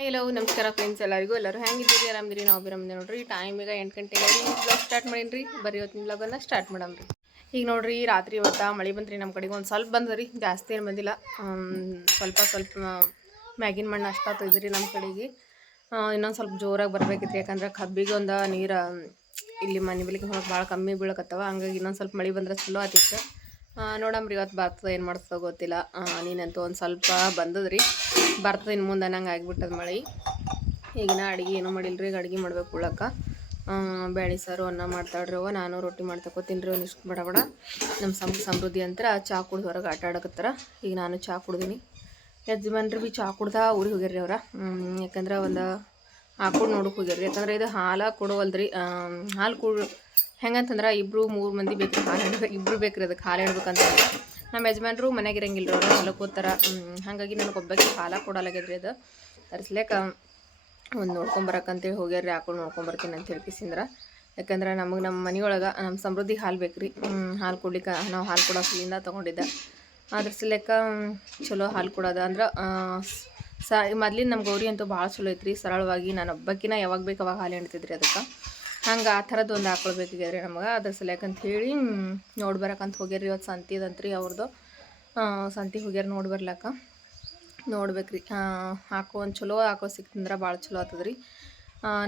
Hello ನಮಸ್ಕಾರ friends ಎಲ್ಲರೂ ಹೆಂಗಿದ್ದೀರಿ ಆರಾಮದಿರಿ ನಾವು ಆರಾಮದಿ ನೋಡ್ರಿ ಟೈಮ್ ಈಗ 8 ಗಂಟೆಗೆ ಬ್ಲಾಗ್ ಸ್ಟಾರ್ಟ್ ಮಾಡೀನಿ ಬರೀ ಇವತ್ತಿನ ಬ್ಲಾಗನ್ನು ಸ್ಟಾರ್ಟ್ ಮಾಡಮ್ರಿ ಈಗ ನೋಡ್ರಿ ರಾತ್ರಿ ಇವತ್ತು ಮಳೆ ಬಂದ್ರಿ ನಮ್ಮ ಕಡೆಗೆ ಒಂದು ಸ್ವಲ್ಪ ಬಂದ್ರಿ ಜಾಸ್ತಿ ಏನು ಬಂದಿಲ್ಲ ಸ್ವಲ್ಪ ಮ್ಯಾಗಿನ ಮಣ್ಣು ಅಷ್ಟಾತು ಇದ್ರಿ ನಮ್ಮ ಕಡೆಗೆ ಇನ್ನೊಂದು ಸ್ವಲ್ಪ ಜೋರಾಗಿ ಬರಬೇಕಿತ್ತು ಯಾಕಂದ್ರೆ ಕಬ್ಬಿಗೆ ಒಂದು ನೀರು ಇಲ್ಲಿ ಮನೆ ಬಲಿಗೆ ಹೋಗಕ್ಕೆ ಭಾಳ ಕಮ್ಮಿ ಬೀಳಕತ್ತವ ಹಂಗಾಗಿ ಇನ್ನೊಂದು ಸ್ವಲ್ಪ ಮಳೆ ಬಂದ್ರೆ ಚಲೋ ಆತಿತ್ತು ನೋಡಮ್ರಿ ಇವತ್ತು ಬರ್ತದೆ ಏನು ಮಾಡ್ತದೋ ಗೊತ್ತಿಲ್ಲ ನೀನಂತೂ ಒಂದು ಸ್ವಲ್ಪ ಬಂದದ್ರಿ ಬರ್ತದೆ ಇನ್ನು ಮುಂದೆ ಅನ್ನಂಗೆ ಆಗಿಬಿಟ್ಟದ ಮಳೆ ಈಗಿನ ಅಡುಗೆ ಏನೂ ಮಾಡಿಲ್ರಿ ಈಗ ಅಡುಗೆ ಮಾಡ್ಬೇಕು ಉಳ್ಳಕ್ಕ ಬೇಳೆ ಸಾರು ಅನ್ನ ಮಾಡ್ತಾಳ್ರಿ ಅವ ನಾನು ರೊಟ್ಟಿ ಮಾಡ್ತಕೋತೀನಿ ರೀ ಒಂದಿಷ್ಟು ಬಡ ಬಡ ನಮ್ಮ ಸಮೃದ್ಧಿ ಅಂತ ಚಾ ಕುಡ್ದು ಹೊರಗೆ ಆಟ ಆಡಕತ್ತಾರ ಈಗ ನಾನು ಚಾ ಕುಡ್ದೀನಿ ಯಜಮಾನ್ರಿ ಭೀ ಚಾ ಕುಡ್ದ ಊರಿಗೆ ಹೋಗ್ಯಾರ್ರಿ ಅವ್ರ ಯಾಕಂದ್ರೆ ಒಂದು ಹಾಕೊಂಡು ನೋಡಕ್ಕೆ ಹೋಗ್ಯಾರ್ರಿ ಯಾಕಂದ್ರೆ ಇದು ಹಾಲು ಕೊಡುವಲ್ರಿ ಹಾಲು ಹೆಂಗಂತಂದ್ರೆ ಇಬ್ಬರು 3 ಮಂದಿ ಬೇಕು ಹಾಲು ಇಬ್ಬರು ಬೇಕ್ರಿ ಅದಕ್ಕೆ ಹಾಲು ಇಡ್ಬೇಕಂತ ನಮ್ಮ ಯಜಮಾನ್ರು ಮನೆಗೆ ಇರಂಗಿಲ್ಲ ಅವ್ರು ಹೊಲಕ್ಕೆ ಹೋಗ್ತಾರ ಹಾಗಾಗಿ ನನಗೆ ಒಬ್ಬಕ್ಕೆ ಹಾಲು ಕೊಡಲಾಗ್ಯದ್ರಿ ಅದು ತರಿಸ್ಲೇಕ ಒಂದು ನೋಡ್ಕೊಂಬರಕ್ಕಂತೇಳಿ ಹೋಗ್ಯಾರ್ರಿ ಹಾಕೊಂಡು ನೋಡ್ಕೊಂಬರ್ತೀನಿ ಅಂತ ಹೇಳ್ಕಿಸಿಂದ್ರ ಯಾಕಂದ್ರೆ ನಮಗೆ ನಮ್ಮ ಮನೆಯೊಳಗೆ ನಮ್ಮ ಸಮೃದ್ಧಿ ಹಾಲು ಬೇಕ್ರಿ ಹಾಲು ಕೊಡ್ಲಿಕ್ಕೆ ನಾವು ಹಾಲು ಕೊಡೋ ಸಲಿಂದ ತೊಗೊಂಡಿದ್ದೆ ಅದ್ರ ಸಲೇಕ ಚಲೋ ಹಾಲು ಕೊಡೋದು ಅಂದ್ರೆ ಮೊದ್ಲಿನ ನಮ್ಮ ಗೌರಿ ಅಂತೂ ಭಾಳ ಚಲೋ ಐತ್ರಿ ಸರಳವಾಗಿ ನಾನು ಒಬ್ಬಕ್ಕಿನ ಯಾವಾಗ ಬೇಕು ಅವಾಗ ಹಾಲು ಹಿಂಡ್ತಿದ್ರಿ ಅದಕ್ಕೆ ಹಂಗೆ ಆ ಥರದ್ದು ಒಂದು ಹಾಕೊಳ್ಬೇಕಿದ್ರಿ ನಮಗೆ ಅದ್ರ ಸಲಕಂತ ಹೇಳಿ ನೋಡಿ ಬರಕಂತ ಹೋಗ್ಯಾರ್ರಿ ಇವತ್ತು ಸಂತೆ ಇದಂತ್ರಿ ಅವ್ರದ್ದು ಸಂತೆ ಹೋಗ್ಯಾರ ನೋಡಿ ಬರ್ಲಕ್ಕ ನೋಡ್ಬೇಕ್ರಿ ಹಾಕೋ ಒಂದು ಚಲೋ ಹಾಕೋ ಸಿಕ್ತಂದ್ರೆ ಭಾಳ ಚಲೋ ಆಗ್ತದ್ರಿ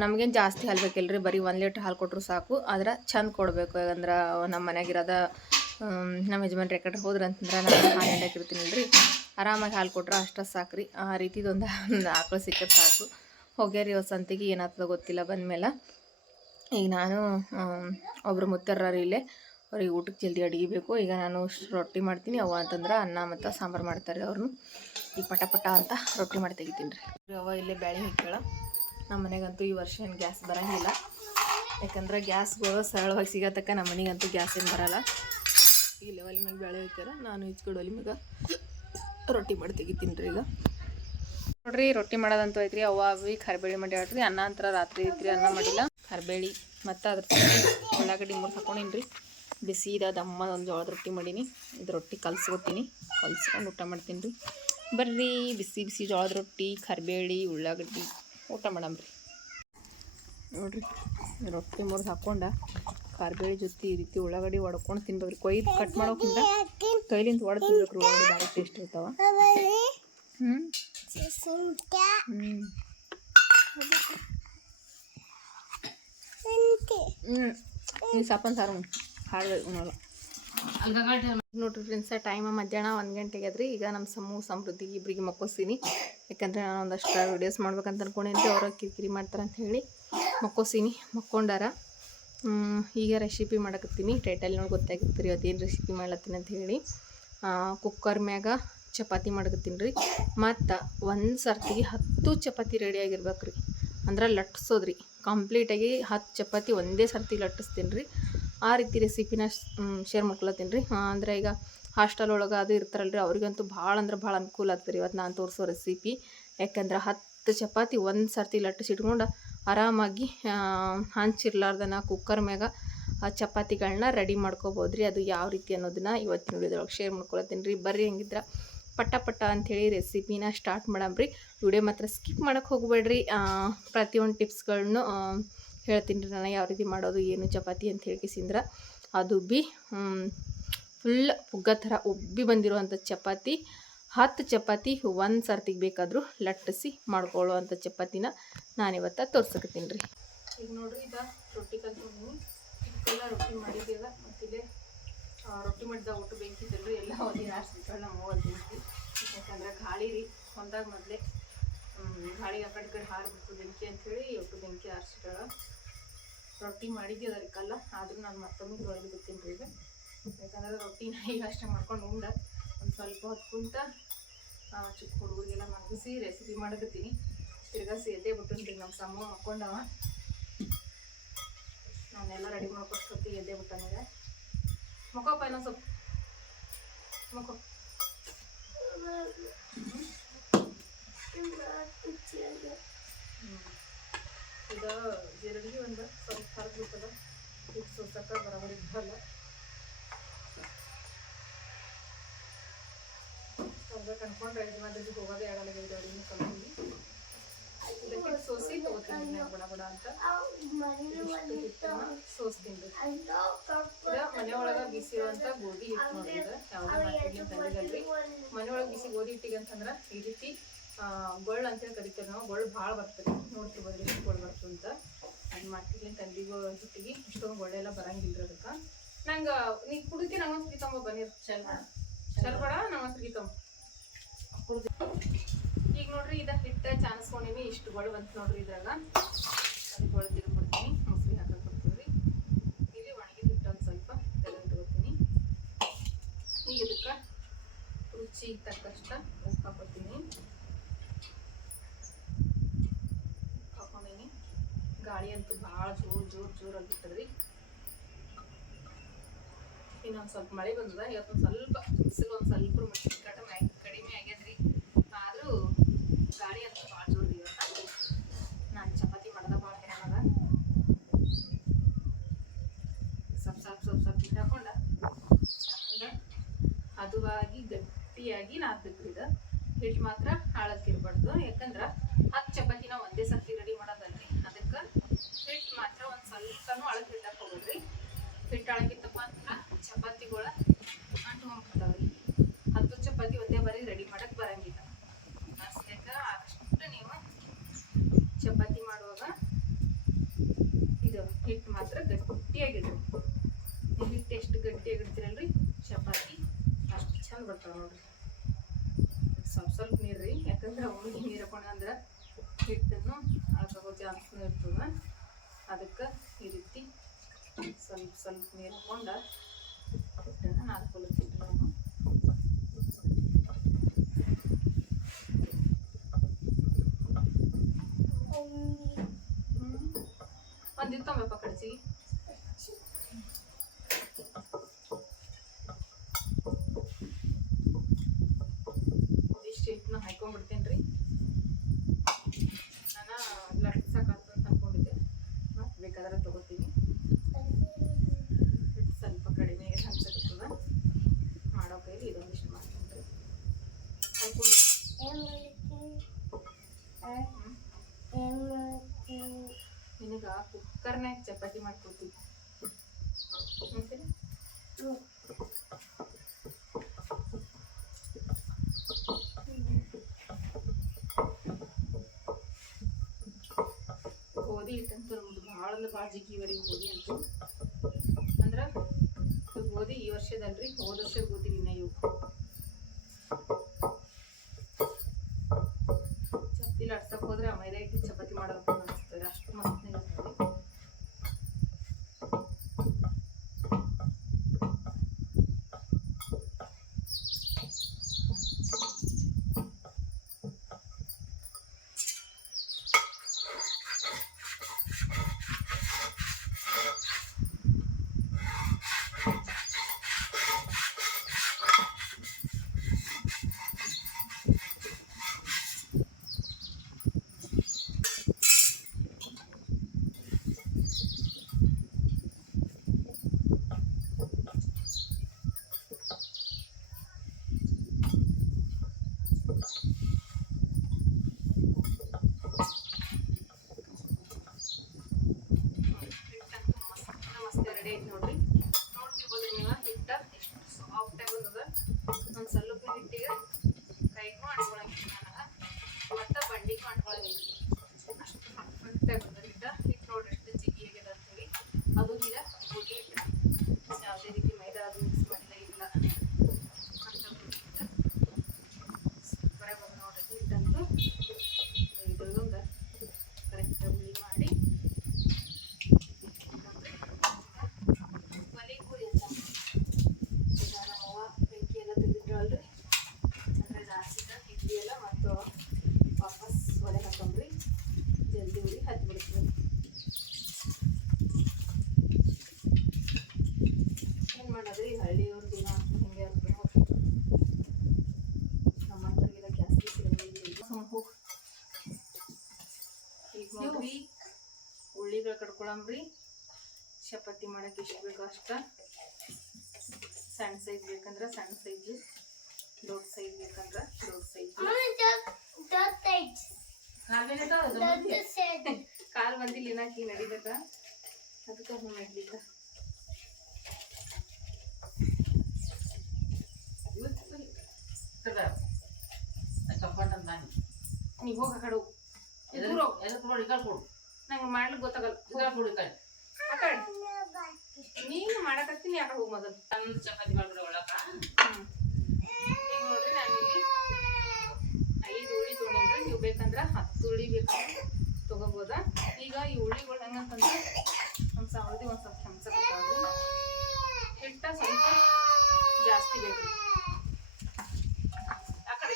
ನಮಗೇನು ಜಾಸ್ತಿ ಹಾಲು ಬೇಕಿಲ್ರಿ ಬರೀ 1 ಲೀಟ್ರ್ ಹಾಲು ಕೊಟ್ಟರು ಸಾಕು ಆದ್ರೆ ಚಂದ ಕೊಡಬೇಕು ಯಾಕಂದ್ರೆ ನಮ್ಮ ಮನೆಯಾಗಿರೋದ ನಮ್ಮ ಯಜಮಾನ್ರು ಯಾಕಡೆ ಹೋದ್ರೆ ಅಂತಂದ್ರೆ ನಾನು ಹಾಲು ಹಿಂಡಾಕಿರ್ತೀನಿ ರೀ ಆರಾಮಾಗಿ ಹಾಲು ಕೊಟ್ರೆ ಅಷ್ಟು ಸಾಕ್ರಿ ಆ ರೀತಿದೊಂದು ಆಕಳು ಸಿಕ್ಕರೆ ಸಾಕು ಹೋಗ್ಯಾರಿ ಇವತ್ತು ಸಂತೆಗೆ ಏನಾಗ್ತದೋ ಗೊತ್ತಿಲ್ಲ ಬಂದಮೇಲೆ ಈಗ ನಾನು ಒಬ್ಬರು ಮುತ್ತರ್ರಿ ಇಲ್ಲೇ ಅವ್ರಿಗೆ ಊಟಕ್ಕೆ ಜಲ್ದಿ ಅಡುಗೆ ಬೇಕು ಈಗ ನಾನು ರೊಟ್ಟಿ ಮಾಡ್ತೀನಿ ಅವ ಅಂತಂದ್ರೆ ಅನ್ನ ಮತ್ತು ಸಾಂಬಾರು ಮಾಡ್ತಾರೆ ಅವ್ರನ್ನು ಈಗ ಪಟ ಅಂತ ರೊಟ್ಟಿ ಮಾಡಿ ತೆಗಿತೀನಿ ರೀ ಅವ ಇಲ್ಲೇ ಬ್ಯಾಳೆ ಹಾಕ್ಯಾಳ ನಮ್ಮ ಮನೆಗಂತೂ ಈ ವರ್ಷ ಏನು ಗ್ಯಾಸ್ ಬರೋಂಗಿಲ್ಲ ಯಾಕಂದ್ರೆ ಗ್ಯಾಸ್ಗಳು ಸರಳವಾಗಿ ಸಿಗತಕ್ಕ ನಮ್ಮ ಮನೆಗಂತೂ ಗ್ಯಾಸ್ ಏನು ಬರೋಲ್ಲ ಇಲ್ಲಿ ಒಲೆ ಮ್ಯಾಗ ಬ್ಯಾಳೆ ಹಾಕ್ಯಾರ ನಾನು ಇಚ್ಕಡೆ ಒಲೆ ಮ್ಯಾಗ ರೊಟ್ಟಿ ಮಾಡಿ ತೆಗಿತೀನಿ ರೀ ಈಗ ನೋಡ್ರಿ ರೊಟ್ಟಿ ಮಾಡೋದಂತೂ ಐತ್ರಿ ಅವ್ವ ಅವಿ ಕರಿಬೇಳಿ ಮಾಡಿ ಹೇಳ್ರಿ ಅನ್ನ ಅಂತರ ರಾತ್ರಿ ಐತ್ರಿ ಅನ್ನ ಮಾಡಿಲ್ಲ ಕರಿಬೇಳಿ ಮತ್ತು ಅದ್ರ ಉಳ್ಳಾಗಡ್ಡಿ ಮೂರು ಹಾಕೊಂಡೀನಿ ರೀ ಬಿಸಿದ ದಮ್ಮ ಒಂದು ಜೋಳದ ರೊಟ್ಟಿ ಮಾಡೀನಿ ಇದು ರೊಟ್ಟಿ ಕಲ್ಸ್ಕೊತೀನಿ ಕಲ್ಸ್ಕೊಂಡು ಊಟ ಮಾಡ್ತೀನಿ ರೀ ಬರ್ರಿ ಬಿಸಿ ಜೋಳದ ರೊಟ್ಟಿ ಕರಿಬೇಳಿ ಉಳ್ಳಾಗಡ್ಡಿ ಊಟ ಮಾಡಮ್ರಿ ನೋಡಿರಿ ರೊಟ್ಟಿ ಮೂರು ಹಾಕ್ಕೊಂಡು ಕರಿಬೇಳಿ ಜೊತೆ ಈ ರೀತಿ ಉಳ್ಳಾಗಡ್ಡಿ ಹೊಡ್ಕೊಂಡು ತಿನ್ಬೇಕ್ರಿ ಕೊಯ್ದು ಕಟ್ ಮಾಡೋಕ್ಕಿಂತ ಕೈಲಿಂದ ಹೊಡೆದು ತಿನ್ಬೇಕು ಉಳ್ಳಾಗಡ್ಡಿ ಭಾಳ ಟೇಸ್ಟ್ ಇರ್ತಾವ ಈ ಸಾಪನ್ ಸಾರು ಹಾಳು ಉಣ್ಣಲ್ಲ ನೋಡ್ರಿ ಫ್ರೆಂಡ್ಸ ಟೈಮ ಮಧ್ಯಾಹ್ನ 1 ಗಂಟೆಗೆ ಅದ್ರಿ ಈಗ ನಮ್ಮ ಸಮೃದ್ಧಿ ಇಬ್ಬರಿಗೆ ಮಕ್ಕೋಸ್ತೀನಿ ಯಾಕಂದರೆ ನಾನು ಒಂದಷ್ಟು ವೀಡಿಯೋಸ್ ಮಾಡ್ಬೇಕಂತ ಅನ್ಕೊಂಡಿದ್ದೆ ಅವ್ರ ಕಿರಿಕಿರಿ ಮಾಡ್ತಾರೆ ಅಂತ ಹೇಳಿ ಮಕ್ಕೋಸ್ತೀನಿ ಮಕ್ಕೊಂಡಾರ ಈಗ ರೆಸಿಪಿ ಮಾಡಕತ್ತೀನಿ ಟೈಟಲ್ ನೋಡಿ ಗೊತ್ತಾಗಿರ್ತೀರಿ ಅದೇನು ರೆಸಿಪಿ ಮಾಡ್ಲತ್ತೀನಿ ಅಂತ ಹೇಳಿ ಕುಕ್ಕರ್ ಮ್ಯಾಗ ಚಪಾತಿ ಮಾಡಕತ್ತೀನಿ ರೀ ಮತ್ತು ಒಂದು ಸರ್ತಿಗೆ 10 ಚಪಾತಿ ರೆಡಿಯಾಗಿರ್ಬೇಕು ರೀ ಅಂದ್ರೆ ಲಟ್ಸೋದ್ರಿ ಕಂಪ್ಲೀಟಾಗಿ 10 ಚಪಾತಿ ಒಂದೇ ಸರ್ತಿ ಲಟ್ಟಿಸ್ತೀನಿ ರೀ ಆ ರೀತಿ ರೆಸಿಪಿನ ಶೇರ್ ಮಾಡ್ಕೊಳತ್ತೀನಿ ರೀ ಅಂದರೆ ಈಗ ಹಾಸ್ಟೆಲ್ ಒಳಗೆ ಅದು ಇರ್ತಾರಲ್ರಿ ಅವ್ರಿಗಂತೂ ಭಾಳ ಅಂದ್ರೆ ಭಾಳ ಅನುಕೂಲ ಆಗ್ತದೆ ರೀ ಇವತ್ತು ನಾನು ತೋರಿಸೋ ರೆಸಿಪಿ ಯಾಕಂದ್ರೆ 10 ಚಪಾತಿ ಒಂದು ಸರ್ತಿ ಲಟ್ಟಿಸಿಟ್ಕೊಂಡು ಆರಾಮಾಗಿ ಹಂಚಿರ್ಲಾರ್ದನ ಕುಕ್ಕರ್ ಮ್ಯಾಗ ಆ ಚಪಾತಿಗಳನ್ನ ರೆಡಿ ಮಾಡ್ಕೋಬೋದು ರೀ ಅದು ಯಾವ ರೀತಿ ಅನ್ನೋದನ್ನ ಇವತ್ತಿನ ವಿಡಿಯೋದೊಳಗೆ ಶೇರ್ ಮಾಡ್ಕೊಳತ್ತೀನಿ ರೀ ಬರ್ರಿ ಹೆಂಗಿದ್ರೆ ಪಟ್ಟ ಅಂಥೇಳಿ ರೆಸಿಪಿನ ಸ್ಟಾರ್ಟ್ ಮಾಡಮ್ರಿ ವಿಡಿಯೋ ಮಾತ್ರ ಸ್ಕಿಪ್ ಮಾಡೋಕ್ಕೆ ಹೋಗಬೇಡ್ರಿ ಪ್ರತಿಯೊಂದು ಟಿಪ್ಸ್ಗಳನ್ನು ಹೇಳ್ತೀನಿ ರೀ ನಾನು ಯಾವ ರೀತಿ ಮಾಡೋದು ಏನು ಚಪಾತಿ ಅಂತ ಹೇಳ್ಕಿಸಿಂದ್ರೆ ಅದು ಭೀ ಫುಲ್ ಪುಗ್ಗ ಥರ ಉಬ್ಬಿ ಬಂದಿರುವಂಥ ಚಪಾತಿ 10 ಚಪಾತಿ ಒಂದು ಸರ್ತಿಗೆ ಬೇಕಾದರೂ ಲಟ್ಟಿಸಿ ಮಾಡ್ಕೊಳ್ಳುವಂಥ ಚಪಾತಿನ ನಾನಿವತ್ತು ತೋರ್ಸಕತ್ತೀನಿ ರೀ ಈಗ ನೋಡ್ರಿ ಈಗ ರೊಟ್ಟಿ ಕಲ್ತ್ಕೊಂಡ್ನಿ ಇದಕ್ಕೆಲ್ಲ ರೊಟ್ಟಿ ಮಾಡಿದ್ದೀರ ಮತ್ತಿಲ್ಲೇ ರೊಟ್ಟಿ ಮಾಡಿದ ಊಟ ಬೆಂಕಿದ್ದಲ್ರಿ ಎಲ್ಲ ಓದಿ ಆರಿಸ್ಬಿಟ್ಟು ನಮ್ಮ ಓದಿ ಬೆಂಕಿ ಯಾಕಂದ್ರೆ ಗಾಳಿ ರೀ ಹೊಂದಾಗ ಮೊದಲೇ ಗಾಳಿ ಆ ಕಡೆ ಹಾರಿಬಿಡ್ತು ಬೆಂಕಿ ಅಂಥೇಳಿ ಒಟ್ಟು ಬೆಂಕಿ ಆರಿಸ್ಬಿಟ್ಟಾಳ ರೊಟ್ಟಿ ಮಾಡಿದ್ದೆ ಅದರ ಕಲ್ಲ ಆದರೂ ನಾನು ಮತ್ತೊಮ್ಮೆ ಹೊರಗೆ ಬಿಡ್ತೀನಿ ರೀ ಈಗ ಯಾಕಂದ್ರೆ ರೊಟ್ಟಿನ ಈಗ ಅಷ್ಟೇ ಮಾಡ್ಕೊಂಡು ಉಂಡ ಒಂದು ಸ್ವಲ್ಪ ಹೊತ್ತು ಕುಂತ ಚಿಕ್ಕ ಹುಡುಗರಿಗೆಲ್ಲ ಮಲಗಿಸಿ ರೆಸಿಪಿ ಮಾಡಕತ್ತೀನಿ ತಿರ್ಗಾಸಿ ಎದ್ದೇ ಬಿಟ್ಟು ನಮ್ಮ ಸಮ ಹಾಕ್ಕೊಂಡವ ನಾನೆಲ್ಲ ರೆಡಿ ಮಾಡ್ಕೊಟ್ಟು ಎದ್ದೇ ಬಿಟ್ಟನಿಗ ಮಕ್ಕೋಪ್ಪ ಇನ್ನೊಂದು ಸ್ವಲ್ಪ ಮಕ್ಕೋ ಈಗ ಜೀರಿಗೆ ಒಂದು ಸ್ವಲ್ಪ ಹರಿದು ಬಿಟ್ಟದ ಈಗ ಸೋಸಕ್ಕೆ ಬರೋಬರಿ ಬರಲ್ಲ ಹೋಗ್ಬೇಕು ಅನ್ಕೊಂಡ್ರೆ ಯಜಮಾನ್ರಿಗೆ ಹೋಗೋದೇ ಆಗಲ್ಲ ಅವ್ರಿಗೆ ಕಲ್ತೀವಿ ಬಡ ಬಡ ಅಂತ ಸೋಸ್ತೀನಿ ಮನೆ ಒಳಗೆ ಬಿಸಿ ಇರುವಂತ ಗೋಧಿ ಹಿಟ್ಟು ನೋಡ್ರಿ ಇದು ಯಾವುದೇ ತಂದಿದ್ದಲ್ರಿ. ಮನೆ ಒಳಗೆ ಬಿಸಿ ಗೋಧಿ ಹಿಟ್ಟಿಗೆ ಅಂತಂದ್ರೆ ಈ ರೀತಿ ಗೊಳ್ಳು ಅಂತೇಳಿ ಕರಿತೀವಿ ನಾವು. ಗೊಳ್ಳು ಭಾಳ ಬರ್ತದೆ ನೋಡ್ತಿರ್ಬೋದ್ರಿ ಎಷ್ಟು ಗೊಳ್ಳು ಬರ್ತದೆ ಅಂತ. ಅದು ಮಾಡ್ತಿರ್ಲಿ ತಂದಿಗೋ ಹಿಟ್ಟಿಗೆ ಇಷ್ಟೊಂದು ಗೊಳ್ಳೆಲ್ಲ ಬರಂಗಿಲ್ಲ ಅದಕ್ಕೆ. ನಂಗೆ ನೀ ಕುಡಿಕೆ ನಾವೊಂದು ಸರಿ ತೊಂಬ ಬನ್ನಿರಿ ಚಲ್ಬೇಡ ನಾವೊಂದು ಸರಿ ತೊಂಬ ಕುಡ್ದು. ಈಗ ನೋಡ್ರಿ ಇದ ಹಿಟ್ಟು ಚಾನಿಸ್ಕೊಂಡಿನಿ ಇಷ್ಟು ಗೊಳ್ಳು ಬಂತು ನೋಡ್ರಿ ಇದ್ರಾಗ. ಅದಕ್ಕೆ ಗೊಳ್ಳು ತಿರ್ಬಿಡ್ತೀನಿ, ಮೊಸರು ಹಾಕಕ್ಕೆ ಬರ್ತದ್ರಿ. ಇಲ್ಲಿ ಒಣಗಿದ ಹಿಟ್ಟು ಒಂದು ಸ್ವಲ್ಪ ತೆಗೆದಿಟ್ಕೊತೀನಿ. ಈಗ ಇದಕ್ಕೆ ರುಚಿಗೆ ತಕ್ಕಷ್ಟ ಉಪ್ಪು ಹಾಕೋತೀನಿ. ಹಾಕೊಂಡೀನಿ. ಗಾಳಿ ಅಂತೂ ಭಾಳ ಜೋರಾಗಿ ಬಿಟ್ಟದ್ರಿ. ಇನ್ನೊಂದು ಸ್ವಲ್ಪ ಮಳೆ ಬಂದದ. ಇವತ್ತೊಂದು ಸ್ವಲ್ಪ ಬಿಸಿಲು ಒಂದು ಸ್ವಲ್ಪ ಕಡಿಮೆ ಆಗ್ಯದ್ರಿ. ಆದರೂ ಗಾಳಿ ಅಂತೂ ಭಾಳ ಜೋರಿ ಇವತ್ತು. ನಾನು ಚಪಾತಿ ಮಾಡೋದ ಭಾಳ ಹೆರಾಗ. ಸ್ವಲ್ಪ ಹಿಟ್ಟು ಹಾಕೊಂಡ ಚಂದ ಹದವಾಗಿ ಗಟ್ಟಿಯಾಗಿ ನಾದ್ಬೇಕ್ರಿ. ಇದು ಹಿಟ್ಟು ಮಾತ್ರ ಹಾಳಕ್ಕಿರ್ಬಾರ್ದು. ಯಾಕಂದ್ರೆ 10 ಚಪಾತಿ ನಾವು ಒಂದೇ ಸರ್ತಿ ರೆಡಿ ಮಾಡೋದಲ್ರಿ. ಅದಕ್ಕೆ ಹಿಟ್ಟು ಮಾತ್ರ ಒಂದು ಸ್ವಲ್ಪನೂ ಅಳಕ್ ಹಿಟ್ಟಕ್ಕೆ ಹೋಗೋದ್ರಿ. ಹಿಟ್ಟು ಅಳಗಿತ್ತಪ್ಪ ಅಂದ್ರೆ ಚಪಾತಿಗಳ ಅಂಟ್ಕೊಂಡ್ಬಿಡ್ತಾವ್ರಿ. 10 ಚಪಾತಿ ಒಂದೇ ಬಾರಿ ರೆಡಿ ಮಾಡಕ್ಕೆ ಬರಂಗಿಲ್ಲ. ಅಷ್ಟಕ್ಕೆ ಅಷ್ಟು ನೀವು ಚಪಾತಿ ಮಾಡುವಾಗ ಇದು ಹಿಟ್ಟು ಮಾತ್ರ ಗಟ್ಟಿಯಾಗಿಡ್ರಿ. ಈ ಹಿಟ್ಟು ಎಷ್ಟು ಗಟ್ಟಿಯಾಗಿಡ್ತೀರಲ್ರಿ ಚಪಾತಿ ಅಷ್ಟು ಚಂದ ಬರ್ತಾವೆ ನೋಡ್ರಿ. ಸ್ವಲ್ಪ ನೀರು ರೀ, ಯಾಕಂದ್ರೆ ಅವನಿಗೆ ನೀರು ಹಾಕೊಂಡ್ರೆ ಹಿಟ್ಟನ್ನು ಹಾಕೋ ಚಾನ್ಸ್ನೂ ಇರ್ತದೆ. ಅದಕ್ಕೆ ಈ ರೀತಿ ಸ್ವಲ್ಪ ನೀರು ಹಾಕೊಂಡ ಹಿಟ್ಟನ್ನು ನಾದ್ಕೊಳ್ತೀವಿ ನಾವು. ಒಂದಿತ್ತು ತೊಂಬಪ್ಪ ಕಡ್ಚಿಗೆ ಇಷ್ಟು ಹಿಟ್ಟನ್ನ ಹಾಕೊಂಡ್ಬಿಡ್ತೇನೆ ರೀ. ನಾನು ಲಟ್ಸಕ್ಕಂತ ಅನ್ಕೊಂಡಿದ್ದೆ, ಮತ್ತೆ ಬೇಕಾದ್ರೆ ತಗೋತೀನಿ. ಹಿಟ್ಟು ಸ್ವಲ್ಪ ಕಡಿಮೆ ಹಂಚಕತ್ತದ ಮಾಡೋ ಕೈಲಿ ಇದೊಂದಿಷ್ಟು ಮಾಡ್ತೀನಿ ರೀ. ನಿನಗ ಕುಕ್ಕರ್ನಾಗ ಚಪಾತಿ ಮಾಡ್ಕೊಡ್ತೀವಿ ಅಂತೀರಿ. ಗೋಧಿ ಹಿಟ್ಟಂತೂ ನಮ್ದು ಭಾಳ ಅಂದ್ರೆ ಭಾಳ ಜಿಗ್ಗಿವರಿ ಗೋಧಿ ಅಂತೂ. ಅಂದ್ರೆ ಗೋಧಿ ಈ ವರ್ಷದಲ್ರಿ, ಹೋದ ವರ್ಷದ ಗೋಧಿ ಇನ್ನ ಇವು ಚಪಾತಿ ಲಟ್ಸಕ್ಕೆ ಹೋದ್ರೆ ಮೈದಾ ಹಿಟ್ಟು ಚಪಾತಿ ಮಾಡೋದು ಅನಿಸ್ತದೆ. ಅಷ್ಟು ಮಸ್ತ್ ಇರ್ತದೆ. ರೆಡಿ ಐತೆ ನೋಡ್ರಿ. ನೋಡ್ತಿರ್ಬೋದ್ರಿ ನೀವು ಹಿಟ್ಟ ಎಷ್ಟು ಸಾಫ್ಟಾಗಿ ಬಂದದ. ಒಂದು ಸ್ವಲ್ಪ ಹಿಟ್ಟಿಗೆ ಕೈಗೂ ಅಂಟ್ಕೊಳಂಗಿಲ್ಲ ನನಗೆ, ಮತ್ತು ಬಂಡಿಗೂ ಅಂಟ್ಕೊಳಂಗಿಲ್ಲ. ಅಷ್ಟು ಪರ್ಫೆಕ್ಟಾಗಿ ಬಂದ ಹಿಟ್ಟ. ಹಿಟ್ಟು ನೋಡ್ರಿ ಎಷ್ಟು ಜಿಗಿ ಆಗ್ಯದ ಅಂತೇಳಿ. ಅದು ಈಗ ಗೋಧಿ ಹಿಟ್ಟು, ಯಾವುದೇ ರೀತಿ ಮೈದಾ ಅದು ಮಿಕ್ಸ್ ಮಾಡಿಲ್ಲ ಇಲ್ಲ ಅಂತ ಹಿಟ್ಟು ಸೂಪರಾಗಿ ಬಂದು ನೋಡ್ರಿ. ಹಿಟ್ಟಂತೂ ಇದ್ರದೊಂದು ಕರೆಕ್ಟಾಗಿ ಹುಳಿ ಮಾಡಿ ಬೆಂಕಿ ಎಲ್ಲ ತೆಗೆದಿಟ್ರಲ್ರಿ. ಅಂದರೆ ಜಾಸ್ತಿ ಇಡ್ಲಿ ಎಲ್ಲ ಮತ್ತು ವಾಪಸ್ ಒಲೆ ಹಾಕೊಂಡ್ರಿ ಜಲ್ದಿ ಉರಿ ಹತ್ತಿ ಬಿಡ್ತೀವಿ. ಏನು ಮಾಡೋದ್ರಿ, ಹಳ್ಳಿಯವ್ರ ದಿನ ಅಂತ ಹಿಂಗೆ ಇರ್ತದೆ ನೋಡ್ರಿ. ನಮ್ಮಂತವ್ರಿಗೆಲ್ಲ ಗ್ಯಾಸ್ ಹೋಗಿ ಈಗ ನೋಡ್ರಿ ಉಳ್ಳಿಗಳು ಕಡ್ಕೊಳಂಬ್ರಿ. ಚಪಾತಿ ಮಾಡಕ್ಕೆ ಎಷ್ಟು ಬೇಕೋ ಅಷ್ಟು. ಸಣ್ಣ ಸೈಜ್ ಬೇಕಂದ್ರೆ ಸಣ್ಣ ಸೈಜು, ದೊಡ್ಡ ಸೈಜ್ ಬೇಕಂದ್ರೆ ದೊಡ್ಡ ಸೈಜು. ಕಾಲು ಬಂದಿಲ್ಲ ಇನ್ನಾಕಿ ನಡಿಬೇಕ ಅದಕ್ಕೆ ಹ್ಞೂ ನಡಿಲಿಕ್ಕ ನೀವು ಹೋಗ ಕಡೆ ನಂಗೆ ಮಾಡ್ಲಿಕ್ಕೆ ಗೊತ್ತಾಗಲ್ಲ ಆ ಕಡೆ ನೀನು ಮಾಡಕತ್ತೀನಿ ಯಾಕೆ ಹೋಗಿ ಮೊದಲು ಚಪಾತಿ ಮಾಡ್ಬಿಡ ಒಳಕ. ಈಗ ನೋಡ್ರಿ ನಾನು ಇಲ್ಲಿ 5 ಉಳ್ಳಿ ತೊಗೊಂಡ್ರಿ. ನೀವು ಬೇಕಂದ್ರೆ 10 ಉಳ್ಳಿ ಬೇಕಂದ್ರೆ ತೊಗೋಬೋದ. ಈಗ ಈ ಉಳ್ಳಿಗಳು ಹೆಂಗಂತಂದ್ರೆ ಒಂದು ಸಾವಿರದಿ ಒಂದು ಸ್ವಲ್ಪ ಕೆಂಚಕತ್ತಾವ್ರಿ. ಹಿಟ್ಟ ಸ್ವಲ್ಪ ಜಾಸ್ತಿ ಬೇಕು. ಆ ಕಡೆ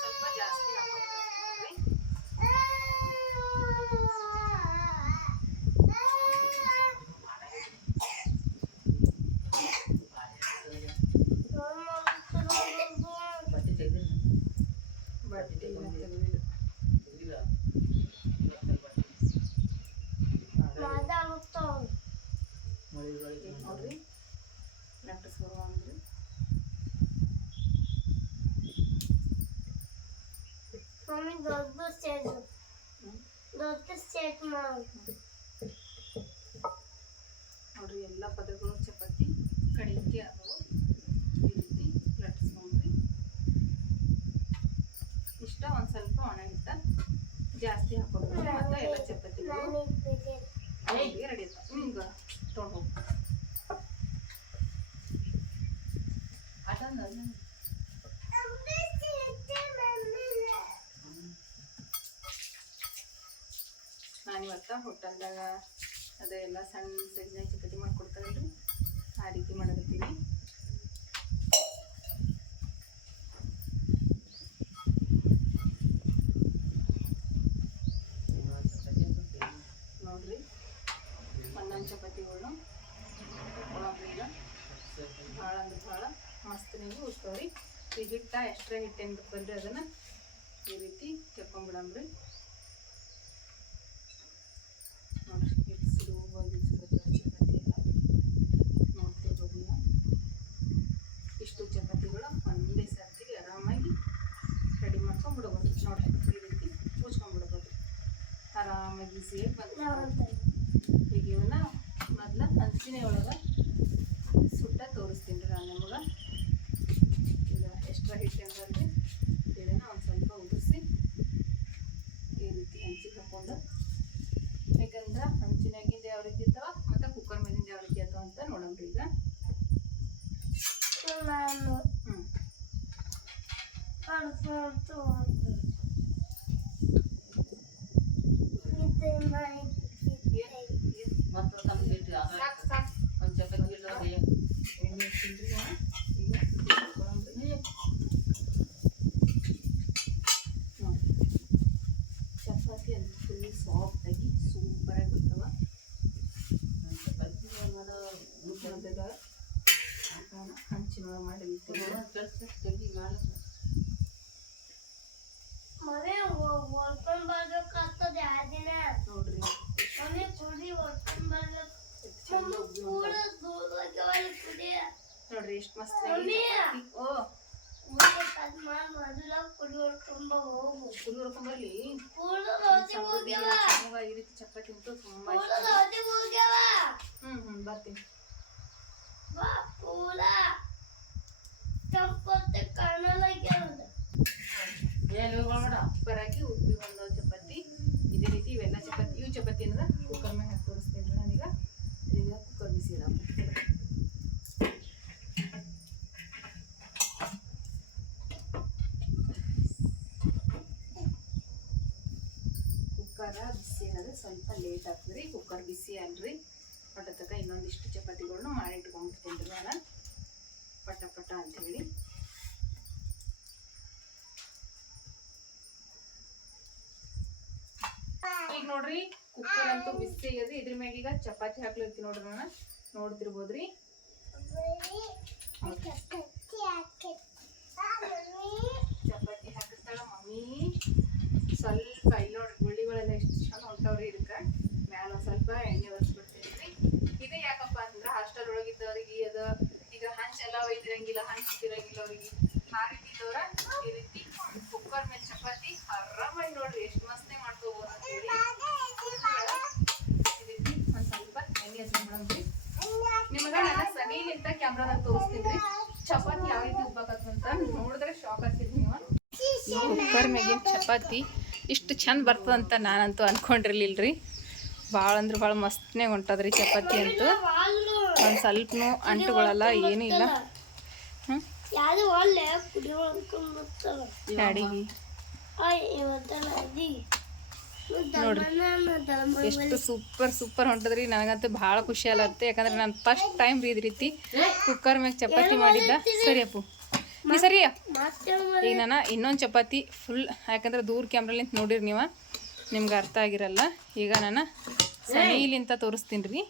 ಸ್ವಲ್ಪ ಜಾಸ್ತಿ ಹಾಕೋಬೇಕ್ರಿ. ನೋಡ್ರಿ ನಟ್ಟಿಸ್ಕೊಡ್ರಿ. ನೋಡ್ರಿ ಎಲ್ಲ ಪದಗಳು ಚಪಾತಿ ಕಡಿಕೆ ಆದವು. ಈ ರೀತಿ ಲಟ್ಟಿಸ್ಕೊಂಡ್ರಿ. ಇಷ್ಟ ಒಂದು ಸ್ವಲ್ಪ ಒಣ ಹಿಟ್ಟ ಜಾಸ್ತಿ ಹಾಕೋಬೇಕು. ಮತ್ತೆ ಎಲ್ಲ ಚಪಾತಿಗಳು ರೆಡಿ ಆಯ್ತು. ನಿಮ್ಗೆ ತೊಗೊಂಡು ಹೋಗಿ ನಾನಿವತ್ತ ಹೋಟೆಲ್ದಾಗ ಅದೆಲ್ಲ ಸಣ್ಣ ಸೈಜ್ನ ಚಪಾತಿ ಮಾಡ್ಕೊಡ್ತಾರಲ್ರಿ, ಆ ರೀತಿ ಮಾಡಕತ್ತೀನಿ. ನೋಡ್ರಿ ಒಂದೊಂದು ಚಪಾತಿಗಳು ಒಳಗ ಭಾಳ ಅಂದ್ರೆ ಭಾಳ ಮಸ್ತ್ ನೀವು ಉಸ್ತಾವ್ರಿ. ಈ ಹಿಟ್ಟ ಎಕ್ಸ್ಟ್ರಾ ಹಿಟ್ಟೇನು ಬಿಟ್ಬಲ್ರಿ ಅದನ್ನು ಈ ರೀತಿ ತೆಕ್ಕೊಂಡ್ಬಿಡಮ್ರಿ. ನೋಡ್ರಿ ಹಿಟ್ಟು ಸುಡುವಾಗಿ ಚಪಾತಿ ಎಲ್ಲ ನೋಡ್ತಿರ್ಬೋದು ನೀವು. ಇಷ್ಟು ಚಪಾತಿಗಳು ಒಂದೇ ಸರ್ತಿಗೆ ಆರಾಮಾಗಿ ರೆಡಿ ಮಾಡ್ಕೊಂಡ್ಬಿಡ್ಬೋದು. ನೋಡ್ರಿ ಈ ರೀತಿ ಮುಚ್ಕೊಂಡ್ಬಿಡ್ಬೋದು ಆರಾಮಾಗಿ ಈಸಿಯಾಗಿ ಬಂದು. ಈಗ ಇವನ್ನ ಮೊದಲ ಹಂಚಿನ ಒಳಗೆ ಸುಟ್ಟ ತೋರಿಸ್ತೀನಿ ರೀ ನಾನು ನಿಮಗೆ. ಈಗ ಎಕ್ಸ್ಟ್ರಾ ಹಿಟ್ಟು ಅಂತಂದ್ರೆ ಇದನ್ನು ಒಂದು ಸ್ವಲ್ಪ ಉದುರಿಸಿ ಈ ರೀತಿ ಹಂಚಿಗೆ ಹಾಕ್ಕೊಂಡು, ಯಾಕಂದ್ರೆ ಹಂಚಿನಾಗಿಂದ ಯಾವ ರೀತಿ ಇರ್ತಾವ ಮತ್ತು ಕುಕ್ಕರ್ ಮೇಲಿಂದ ಯಾವ ರೀತಿ ಇರ್ತಾವ ಅಂತ ನೋಡಮ್ರಿ. ಈಗ ಸಾಕು ಸಾಕು ಒಂದು ಚಪಾತಿ ಇಡ್ರಿ. ಎಣ್ಣೆ ಹಚ್ಚಿನ್ರಿ. ಈಗ ಚಪಾತಿ ಅಂತ ಫುಲ್ ಸಾಫ್ಟಾಗಿ ಸೂಪರಾಗಿ ಬರ್ತಾವ. ಹಂಚಿನೊಳಗೆ ಮಾಡಿರ್ತೀವಿ ನೋಡ್ರಿ. ನೋಡ್ರಿ ಎಷ್ಟು ಮಸ್ತ್. ಓ ಕುಡಿ ಹೊಡ್ಕೊಂಬರ್ಲಿ. ಈ ರೀತಿ ಚಪಾತಿ ಅಂತೂ ತುಂಬಾ ಬರ್ತೀನಿ. ಬರಾಕಿ ಉಪ್ಪಿ ಒಂದು ಚಪಾತಿ ಇದೇ ರೀತಿ ಇವೆಲ್ಲ ಚಪಾತಿ. ಇವು ಚಪಾತಿ ಅಂದ್ರೆ ಕುಕ್ಕರ್ ಮೇಲೆ ಹಾಕಿ ತೋರಿಸ್ತೇನೆ ನಾನೀಗ. ಈಗ ಕುಕ್ಕರ್ ಬಿಸಿ ಇಡಮ್ಮ. ಕುಕ್ಕರ ಬಿಸಿ ಇರೋದು ಸ್ವಲ್ಪ ಲೇಟ್ ಆಗ್ತದೆ. ಕುಕ್ಕರ್ ಬಿಸಿ ಅಲ್ರಿ ಪಟ ಇನ್ನೊಂದಿಷ್ಟು ಚಪಾತಿಗಳನ್ನ ಮಾಡಿ ಇಟ್ಕೊಂಡ್ಬಿಡ್ತೀನಿ ರೀ ನಾನು ಪಟ ಪಟ ಅಂಥೇಳಿ. ಈಗ ನೋಡ್ರಿ ಕುಕ್ಕರ್ ಅಂತೂ ಬಿಸಿ ಆಗ್ಯದ. ಇದ್ರ ಮ್ಯಾಗ ಈಗ ಚಪಾತಿ ಹಾಕ್ಲಿರ್ತೀನಿ ನೋಡ್ರಿ. ನಾನು ನೋಡ್ತಿರ್ಬೋದ್ರಿ. ಚಪಾತಿ ಹಾಕಿಸ್ತಾಳ ಮಮ್ಮಿ. ಸ್ವಲ್ಪ ಇಲ್ಲಿ ನೋಡ್ರಿ ಗುಳ್ಳಿಗಳೆಲ್ಲ ಎಷ್ಟು ಚಂದ ಹೊಂಟವ್ರಿ. ಇದಕ್ಕೆ ಮ್ಯಾಲ ಒಂದು ಸ್ವಲ್ಪ ಎಣ್ಣೆ ಒರೆಸ್ಬಿಡ್ತೀನಿ ರೀ. ಇದು ಯಾಕಪ್ಪ ಅಂದ್ರೆ ಹಾಸ್ಟೆಲ್ ಒಳಗಿದ್ದವ್ರಿಗೆ ಅದು ಈಗ ಹಂಚೆಲ್ಲ ಒಯ್ದಿರಂಗಿಲ್ಲ, ಹಂಚ್ತಿರ ಹಾರಿದ್ದವ್ರ ಈ ರೀತಿ ಕುಕ್ಕರ್ ಮೇಲೆ ಚಪಾತಿ ಆರಾಮಾಗಿ ನೋಡ್ರಿ ಎಷ್ಟು ಮಸ್ತ್ ಮಾಡ್ಕೋಬಹುದು ಅಂತ ಹೇಳಿ ಈ ರೀತಿ ಒಂದ್ ಸ್ವಲ್ಪ ಎಣ್ಣೆ ಹಚ್ಕೊಂಡ್ಬಿಡಮ್ರಿ. ನಿಮ್ಗೆ ನನ್ನ ಸನೀಲಿಂತ ಕ್ಯಾಮ್ರಾದಾಗ ತೋರಿಸ್ತೀನಿ ಚಪಾತಿ ಯಾವ ರೀತಿ ಉಬ್ಬಾಕತ್ತಂತ ನೋಡಿದ್ರೆ ಶಾಕ್ ಆಗ್ತಿದ್ವಿ ನೀವು. ಕುಕ್ಕರ್ ಮ್ಯಾಗಿನ ಚಪಾತಿ ಇಷ್ಟು ಚಂದ ಬರ್ತದಂತ ನಾನಂತೂ ಅನ್ಕೊಂಡಿರ್ಲಿಲ್ರಿ. ಭಾಳ ಅಂದ್ರೆ ಭಾಳ ಮಸ್ತ್ನೇ ಹೊಂಟದ್ರಿ ಚಪಾತಿ ಅಂತೂ. ಒಂದು ಸ್ವಲ್ಪನೂ ಅಂಟುಗಳಲ್ಲ ಏನೂ ಇಲ್ಲ. ಅಡಿಗೆ ನೋಡ್ರಿ ಎಷ್ಟು ಸೂಪರ್ ಹೊಂಟದ್ರಿ. ನನಗಂತೂ ಭಾಳ ಖುಷಿ ಆಗತ್ತೆ. ಯಾಕಂದ್ರೆ ನಾನು ಫಸ್ಟ್ ಟೈಮ್ ರೀ ಇದ್ ರೀತಿ ಕುಕ್ಕರ್ ಮ್ಯಾಗ ಚಪಾತಿ ಮಾಡಿದ್ದ. ಸರಿ ಅಪ್ಪು ನೀ ಸರಿ. ಈಗ ನಾನು ಇನ್ನೊಂದು ಚಪಾತಿ ಫುಲ್, ಯಾಕಂದ್ರೆ ದೂರ ಕ್ಯಾಮ್ರಲಿಂತ ನೋಡಿರಿ ನೀವು, ನಿಮ್ಗೆ ಅರ್ಥ ಆಗಿರಲ್ಲ. ಈಗ ನಾನು ಸನೀಲಿಂತ ತೋರಿಸ್ತೀನಿ ರೀ.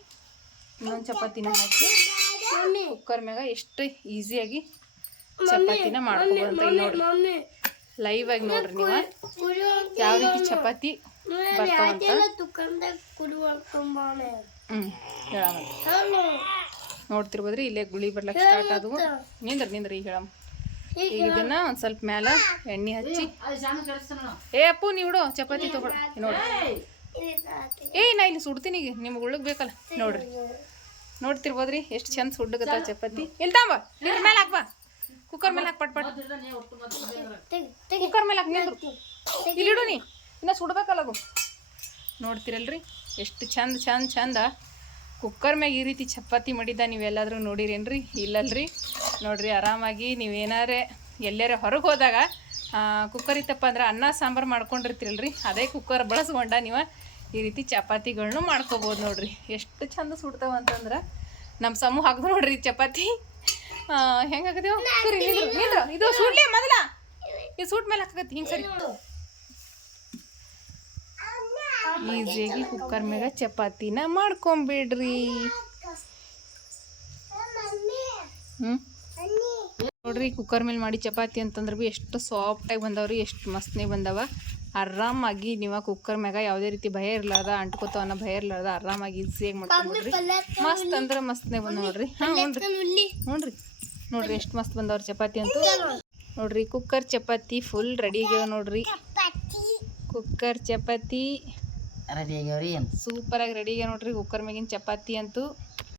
ಇನ್ನೊಂದು ಚಪಾತಿನ ಹಾಕಿ ಕುಕ್ಕರ್ ಮ್ಯಾಗ ಎಷ್ಟು ಈಸಿಯಾಗಿ ಚಪಾತಿನ ಮಾಡ್ಕೋಬೋದು ಅಂತ ಇಲ್ಲಿ ನೋಡ್ರಿ. ಲೈವ್ ಆಗಿ ನೋಡ್ರಿ ನೀವು ಯಾವ ರೀತಿ ಚಪಾತಿ ಬರ್ತಾವಂತ. ನೋಡ್ತಿರ್ಬೋದ್ರಿ ಇಲ್ಲೇ ಗುಳಿ ಬರ್ಲಕ್ಕೆ ಸ್ಟಾರ್ಟ್ ಆದವು. ನಿಂದ್ರಿ ಈಗ ಹೇಳಮ್ಮ. ಈಗ ಇದನ್ನ ಒಂದ್ ಸ್ವಲ್ಪ ಮ್ಯಾಲ ಎಣ್ಣೆ ಹಚ್ಚಿ ಏ ಅಪ್ಪು ನೀಡು ಚಪಾತಿ ತಗೊಳ ನೋಡ್ರಿ. ನಾ ಇಲ್ಲಿ ಸುಡ್ತೀನಿ ಈಗ ನಿಮ್ಗೆ ಉಳ್ಳಗ್ ಬೇಕಲ್ಲ ನೋಡ್ರಿ. ನೋಡ್ತಿರ್ಬೋದ್ರಿ ಎಷ್ಟು ಚಂದ ಸುಡ್ಡಗತ್ತ ಚಪಾತಿ. ಇಲ್ತಾಂಬ ಇದ್ರ ಮೇಲೆ ಹಾಕ್ಬಾ, ಕುಕ್ಕರ್ ಮೇಲೆ ಹಾಕ್ ಪಟ್ ಕುಕ್ಕರ್ ಮೇಲೆ ಹಾಕಿ ನಿಂದ್ರು ಇಲ್ಲಿಡು ನೀ ಇನ್ನ ಸುಡ್ಬೇಕಲ್ಲ ಅದು. ನೋಡ್ತಿರಲ್ರಿ ಎಷ್ಟು ಚಂದ ಕುಕ್ಕರ್ ಮ್ಯಾಗ ಈ ರೀತಿ ಚಪಾತಿ ಮಾಡಿದ್ದ ನೀವೆಲ್ಲಾದ್ರೂ ನೋಡಿರೇನ್ರಿ? ಇಲ್ಲಲ್ರಿ. ನೋಡ್ರಿ ಆರಾಮಾಗಿ ನೀವೇನಾರೇ ಎಲ್ಲಾರ ಹೊರಗೆ ಹೋದಾಗ ಕುಕ್ಕರ್ ಇತ್ತಪ್ಪ ಅಂದ್ರೆ ಅನ್ನ ಸಾಂಬಾರು ಮಾಡ್ಕೊಂಡಿರ್ತೀರಲ್ರಿ, ಅದೇ ಕುಕ್ಕರ್ ಬಳಸ್ಕೊಂಡ ನೀವು ಈ ರೀತಿ ಚಪಾತಿಗಳ್ನು ಮಾಡ್ಕೋಬೋದು ನೋಡ್ರಿ. ಎಷ್ಟು ಚಂದ ಸುಡ್ತಾವ ಅಂತಂದ್ರೆ ನಮ್ಮ ಸಮೂಹ ಹಾಕ್ದು ನೋಡ್ರಿ ಚಪಾತಿ ಹೆಂಗಾಗದೇವು. ಸರಿ ನಿಂದ್ರು ಇದು ಸುಡ್ಲಿ ಮೊದಲ, ಇದು ಸೂಟ್ ಮೇಲೆ ಹಾಕತಿ ಹಿಂಗೆ ಸರಿ. ಈಸಿಯಾಗಿ ಕುಕ್ಕರ್ ಮ್ಯಾಗ ಚಪಾತಿನ ಮಾಡ್ಕೊಂಬಿಡ್ರಿ. ನೋಡ್ರಿ ಕುಕ್ಕರ್ ಮೇಲೆ ಮಾಡಿ ಚಪಾತಿ ಅಂತಂದ್ರೆ ಭೀ ಎಷ್ಟು ಸಾಫ್ಟಾಗಿ ಬಂದವ್ರಿ, ಎಷ್ಟು ಮಸ್ತ್ನೇ ಬಂದವ. ಆರಾಮಾಗಿ ನೀವು ಕುಕ್ಕರ್ ಮ್ಯಾಗ ಯಾವುದೇ ರೀತಿ ಭಯ ಇರ್ಲಾರ್ದ, ಅಂಟ್ಕೋತಾವ ಅನ್ನೋ ಭಯ ಇರ್ಲಾರ್ದ ಆರಾಮಾಗಿ ಈಸಿಯಾಗಿ ಮಾಡ್ಕೊಂಬಿಡ್ರಿ. ಮಸ್ತ್ ಅಂದ್ರೆ ಮಸ್ತ್ನೇ ಬಂದ ನೋಡ್ರಿ. ನೋಡ್ರಿ ಎಷ್ಟು ಮಸ್ತ್ ಬಂದವ್ರಿ ಚಪಾತಿ ಅಂತೂ. ನೋಡ್ರಿ ಕುಕ್ಕರ್ ಚಪಾತಿ ಫುಲ್ ರೆಡಿ ಆಗ್ಯಾವ ನೋಡ್ರಿ. ಕುಕ್ಕರ್ ಚಪಾತಿ ರೆಡಿ ಆಗ್ಯಾವ್ರಿ, ಸೂಪರ್ ಆಗಿ ರೆಡಿ ಆಗ್ಯಾವ ನೋಡ್ರಿ ಕುಕ್ಕರ್ ಮ್ಯಾಗಿನ ಚಪಾತಿ ಅಂತೂ.